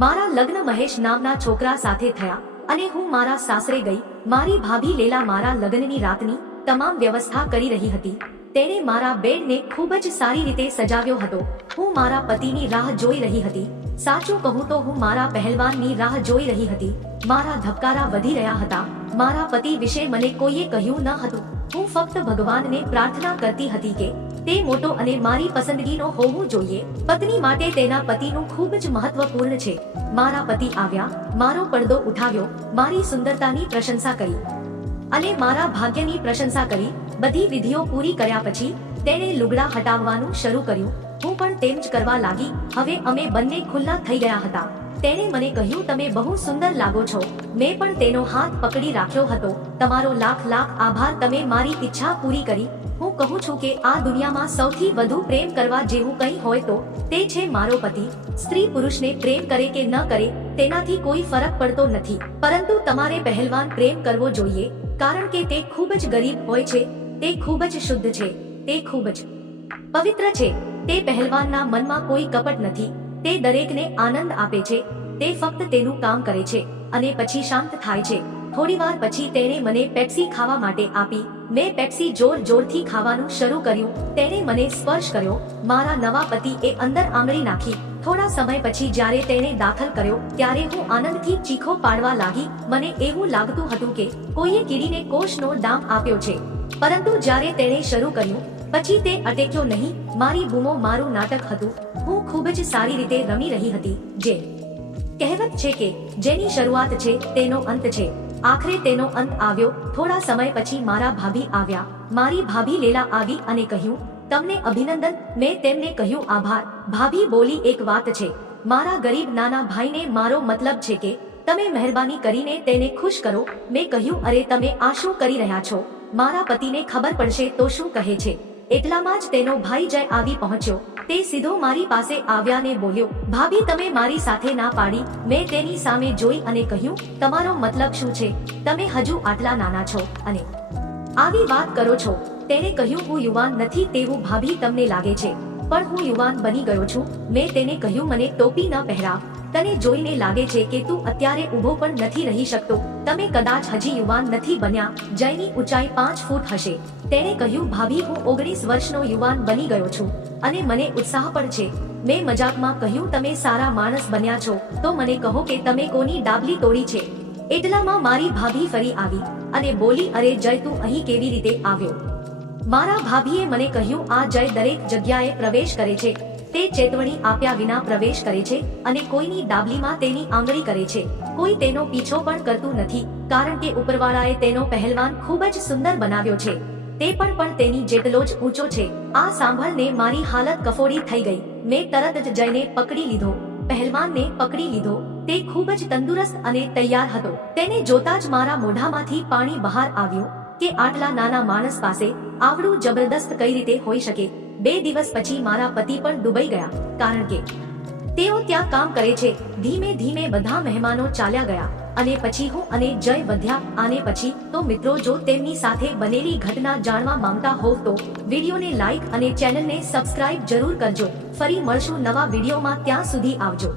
મારા લગ્ન મહેશ નામના છોકરા સાથે થયા અને હું મારા સાસરે ગઈ. મારી ભાભી લેલા મારા લગ્નની રાતની તમામ વ્યવસ્થા કરી રહી હતી. તેણે મારા બેડને ખૂબ જ સારી રીતે સજાવ્યો હતો. હું મારા પતિની રાહ જોઈ રહી હતી. સાચું કહું તો હું મારા પહેલવાનની રાહ જોઈ રહી હતી. મારા ધબકારા વધી રહ્યા હતા. મારા પતિ વિશે મને કોઈએ કહ્યું ન હતું. હું ફક્ત ભગવાનને પ્રાર્થના કરતી હતી કે તે મોટો અને મારી પસંદગીનો હોવું જોઈએ. પત્ની માટે તેના પતિનું ખૂબ જ મહત્વપૂર્ણ છે. મારા પતિ આવ્યા, મારો પડદો ઉઠાવ્યો, મારી સુંદરતાની પ્રશંસા કરી અને મારા ભાગ્યની પ્રશંસા કરી. બધી વિધિઓ પૂરી કર્યા પછી તેણે લુગડા હટાવવાનું શરૂ કર્યું. હું પણ તેમ જ કરવા લાગી. હવે અમે બંને ખુલ્લા થઈ ગયા હતા. તેણે મને કહ્યું, તમે બહુ સુંદર લાગો છો. મેં પણ તેનો હાથ પકડી રાખ્યો હતો. તમારો લાખ લાખ આભાર, તમે મારી ઈચ્છા પૂરી કરી. હું કહું છું કે આ દુનિયામાં સૌથી વધુ પ્રેમ કરવા જેવું કંઈ હોય તો તે છે મારો પતિ. સ્ત્રી પુરુષને પ્રેમ કરે કે ન કરે તેનાથી કોઈ ફરક પડતો નથી, પરંતુ તમારે પહેલવાન પ્રેમ કરવો જોઈએ, કારણ કે તે ખૂબ જ ગરીબ હોય છે, તે ખૂબ જ શુદ્ધ છે, તે ખૂબ જ પવિત્ર છે. તે પહેલવાનના મનમાં કોઈ કપટ નથી. તે દરેકને આનંદ આપે છે. તે ફક્ત તેનું કામ કરે છે અને પછી શાંત થાય છે. થોડીવાર પછી તેણે મને પેપ્સી ખાવા માટે આપી. મેં પેપ્સી જોર જોરથી ખાવાનું શરૂ કર્યું. તેણે મને સ્પર્શ કર્યો. મારા નવા પતિએ અંદર આંગળી નાખી. થોડા સમય પછી જ્યારે તેણે દાખલ કર્યો ત્યારે હું આનંદથી ચીખો પાડવા લાગી. મને એવું લાગતું હતું કે કોઈએ કીડીને કોષનો ડામ આપ્યો છે. પરંતુ જ્યારે તેણે શરૂ કર્યું પછી તે અટક્યો નહીં. મારી બૂમો મારું નાટક હતું. હું ખૂબ જ સારી રીતે રમી રહી હતી. જે કહેવત છે કે જેની શરૂઆત છે તેનો અંત છે. આખરે તેનો અંત આવ્યો. થોડા સમય પછી મારા ભાભી આવ્યા. મારી ભાભી લેલા આવી અને કહ્યું, તમને અભિનંદન. મેં તેમને કહ્યું, આભાર. ભાભી બોલી, એક વાત છે. મારા ગરીબ નાના ભાઈને મારો મતલબ છે કે તમે મહેરબાની કરીને તેને ખુશ કરો. મેં કહ્યું, અરે તમે આ શું કરી રહ્યા છો? મારા પતિને ખબર પડશે તો શું કહે છે? એટલામાં જ તેનો ભાઈ જય આવી પહોંચ્યો. તે સીધો મારી પાસે આવ્યા ને બોલ્યો, ભાભી તમે મારી સાથે ના પાડી. મેં તેની સામે જોઈ અને કહ્યું, તમારો મતલબ શું છે? તમે હજુ આટલા નાના છો અને આવી વાત કરો છો. તેણે કહ્યું, હું યુવાન નથી તેવું ભાભી તમને લાગે છે, પણ હું યુવાન બની ગયો છું. મેં તેને કહ્યું, મને ટોપી ન પહેરાવ. તને જોઈને લાગે છે કે તું અત્યારે ઊભો પણ નથી રહી શકતો. તમે કદાચ હજી યુવાન નથી બન્યા. જયની ઊંચાઈ 5 ફૂટ હશે. તેણે કહ્યું, ભાભી હું 19 વર્ષનો યુવાન બની ગયો છું અને મને ઉત્સાહ પણ છે. મેં મજાકમાં કહ્યું, તમે સારા માણસ બન્યા છો તો મને કહો કે તમે કોની ડાબલી તોડી છે? એટલામાં મારી ભાભી ફરી આવી અને બોલી, અરે જય, તું અહીં કેવી રીતે આવ્યો? મારા ભાભીએ મને કહ્યું, આ જય દરેક જગ્યાએ પ્રવેશ કરે છે. તે ચેતવણી આપ્યા વિના પ્રવેશ કરે છે અને કોઈની ડાબલીમાં તેની આંગળી કરે છે. કોઈ તેનો પીછો પણ કરતું નથી, કારણ કે ઉપરવાળાએ તેનો પહેલવાન ખૂબ જ સુંદર બનાવ્યો છે. તે પણ તેની જેટલો જ ઊંચો છે. આ સાંભળને મારી હાલત કફોડી થઈ ગઈ. મેં તરત જ જયને પકડી લીધો, પહેલવાનને પકડી લીધો. તે ખૂબ જ તંદુરસ્ત અને તૈયાર હતો. તેને જોતા જ મારા મોઢામાંથી પાણી બહાર આવ્યું કે આટલા નાના માણસ પાસે આવડું જબરદસ્ત કઈ રીતે હોઈ શકે. 2 દિવસ પછી મારા પતિ પણ દુબઈ ગયા, કારણ કે તેઓ ત્યાં કામ કરે છે. ધીમે ધીમે બધા મહેમાનો ચાલ્યા ગયા અને પછી હું અને જય વધ્યા. આને પછી તો મિત્રો, જો તેમની સાથે બનેલી ઘટના જાણવા માંગતા હોવ તો વિડીયોને લાઈક અને ચેનલને સબસ્ક્રાઇબ જરૂર કરજો. ફરી મળશું નવા વિડીયોમાં. ત્યાં સુધી આવજો.